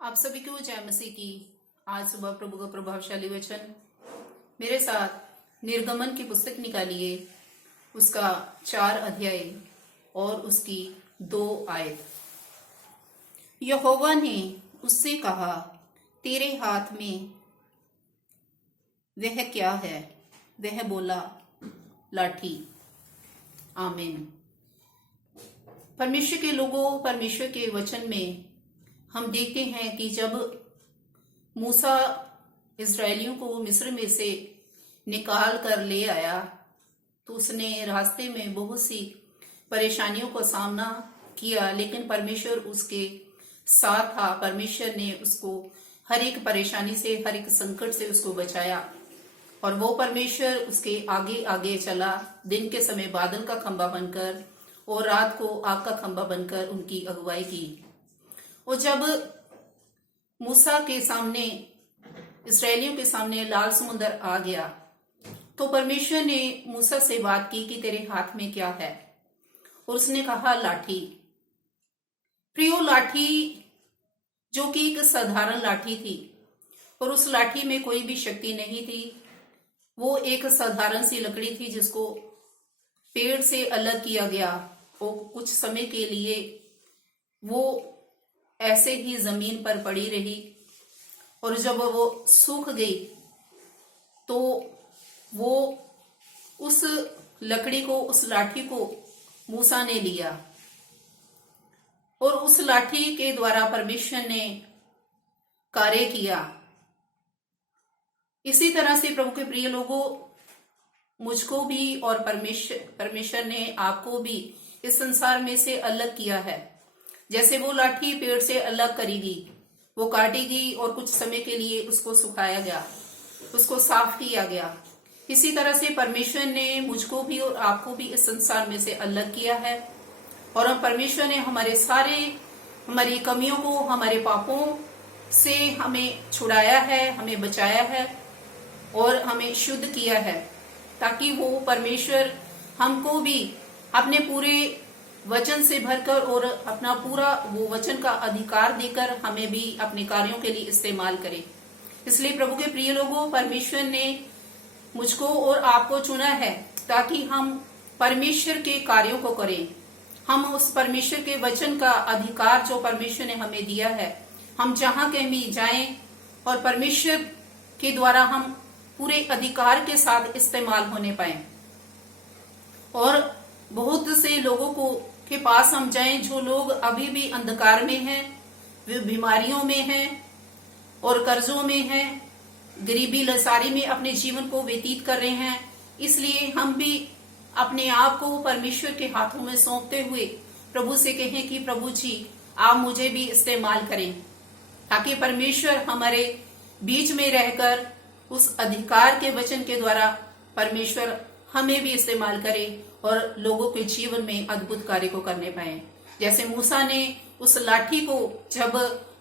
आप सभी को जय मसीह की। आज सुबह प्रभु का प्रभावशाली वचन मेरे साथ निर्गमन की पुस्तक निकालिए, उसका 4 अध्याय और उसकी 2 आयत। यहोवा ने उससे कहा, तेरे हाथ में वह क्या है? वह बोला, लाठी। आमीन। परमेश्वर के लोगों, परमेश्वर के वचन में हम देखते हैं कि जब मूसा इस्राएलियों को मिस्र में से निकाल कर ले आया तो उसने रास्ते में बहुत सी परेशानियों का सामना किया, लेकिन परमेश्वर उसके साथ था। परमेश्वर ने उसको हर एक परेशानी से, हर एक संकट से उसको बचाया और वो परमेश्वर उसके आगे आगे चला। दिन के समय बादल का खंबा बनकर और रात को आग का खंबा बनकर उनकी अगुवाई की। और जब मूसा के सामने, इस्राएलियों के सामने लाल समुद्र आ गया तो परमेश्वर ने मूसा से बात की कि तेरे हाथ में क्या है? और उसने कहा, लाठी। प्रियो, लाठी जो कि एक साधारण लाठी थी और उस लाठी में कोई भी शक्ति नहीं थी। वो एक साधारण सी लकड़ी थी जिसको पेड़ से अलग किया गया और कुछ समय के लिए वो ऐसे ही जमीन पर पड़ी रही और जब वो सूख गई तो वो उस लकड़ी को, उस लाठी को मूसा ने लिया और उस लाठी के द्वारा परमेश्वर ने कार्य किया। इसी तरह से प्रभु के प्रिय लोगों, मुझको भी और परमेश्वर ने आपको भी इस संसार में से अलग किया है। जैसे वो लाठी पेड़ से अलग करेगी, वो काटेगी और कुछ समय के लिए उसको सुखाया गया, उसको साफ किया गया। इसी तरह से परमेश्वर ने मुझको भी और आपको भी इस संसार में से अलग किया है और परमेश्वर ने हमारी कमियों को, हमारे पापों से हमें छुड़ाया है, हमें बचाया है और हमें शुद्ध किया है, ताकि वो परमेश्वर हमको भी अपने पूरे वचन से भरकर और अपना पूरा वो वचन का अधिकार देकर हमें भी अपने कार्यों के लिए इस्तेमाल करे। इसलिए प्रभु के प्रिय लोगों, परमेश्वर ने मुझको और आपको चुना है ताकि हम परमेश्वर के कार्यों को करें। हम उस परमेश्वर के वचन का अधिकार जो परमेश्वर ने हमें दिया है, हम जहां कहीं भी जाएं और परमेश्वर के द्वारा हम पूरे अधिकार के साथ इस्तेमाल होने पाए। और बहुत से लोगों के पास हम जाएं जो लोग अभी भी अंधकार में हैं, वे बीमारियों में हैं और कर्जों में हैं, गरीबी लसारी में अपने जीवन को व्यतीत कर रहे हैं। इसलिए हम भी अपने आप को परमेश्वर के हाथों में सौंपते हुए प्रभु से कहें कि प्रभु जी, आप मुझे भी इस्तेमाल करें, ताकि परमेश्वर हमारे बीच में रहकर उस अधिकार के वचन के द्वारा परमेश्वर हमें भी इस्तेमाल करे और लोगों के जीवन में अद्भुत कार्य को करने पाए। जैसे मूसा ने उस लाठी को जब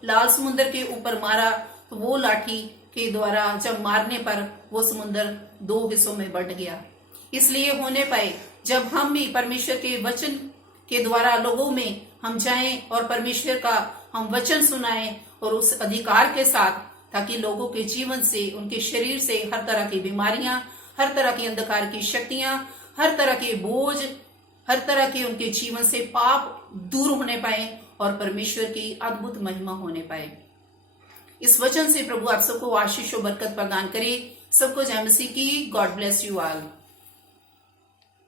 लाल समुद्र के ऊपर मारा तो वो लाठी के द्वारा जब मारने पर वो समुद्र 2 हिस्सों में बंट गया। इसलिए होने पाए जब हम भी परमेश्वर के वचन के द्वारा लोगों में हम जाएं और परमेश्वर का हम वचन सुनाएं और उस अधिकार के साथ, ताकि लोगों के जीवन से, उनके शरीर से हर तरह की बीमारियां, हर तरह की अंधकार की शक्तियां, हर तरह के बोझ, हर तरह के उनके जीवन से पाप दूर होने पाए और परमेश्वर की अद्भुत महिमा होने पाए। इस वचन से प्रभु आप सबको आशीष और बरकत प्रदान करे। सबको जय मसीह की। God bless you all.